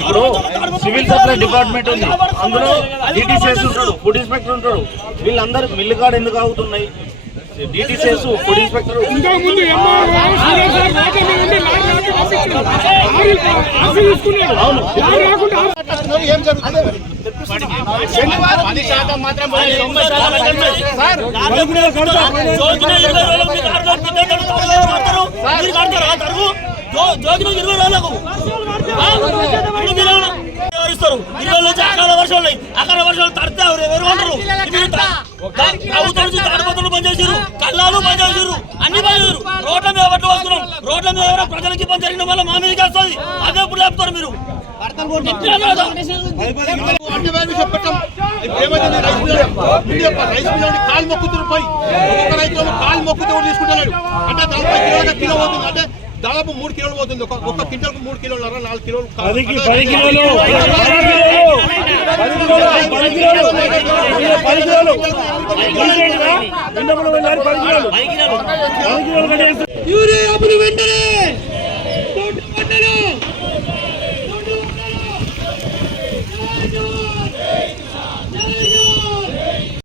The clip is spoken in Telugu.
ఇప్పుడు సివిల్ సప్లై డిపార్ట్మెంట్ ఉంది, అందులో డిటిసిఎస్ ఉంటాడు, ఫుడ్ ఇన్స్పెక్టర్ ఉంటాడు. వీళ్ళందరూ మిల్లు కాడ ఎందుకు ఆగుతున్నాయి? డిటిసిఎస్, ఫుడ్ ఇన్స్పెక్టర్ జోగిన 20 రోజులకు 20 నుంచి అకాల వర్షాలు అకాల వర్షాలు తడితే ఎవరు ఉంటారు? ప్రభుత్వం నుంచి తాడిపత్రులు పనిచేసారు, కళ్ళాలు పనిచేసారు, అన్ని పనిచేసారు. రోడ్ల మీద పట్టు వస్తున్నాం. రోడ్ల మీద ఎవరో ప్రజలకి ఇబ్బంది జరిగిన వల్ల మా మీదకి వస్తుంది. అదే ఇప్పుడు లేపుతారు మీరు. కాలు మొక్కుతున్నారు పోయి ఒక్కొక్క రైతు కాలు మొక్కుతూ తీసుకుంటున్నాడు. అంటే 40 కిలోల కిలో పోతుంది. అంటే దాదాపు 3 కిలోలు పోతుంది. ఒక్క క్వింటల్కు 3 కిలోలు 4 కిలోలు యూరియా వెంటనే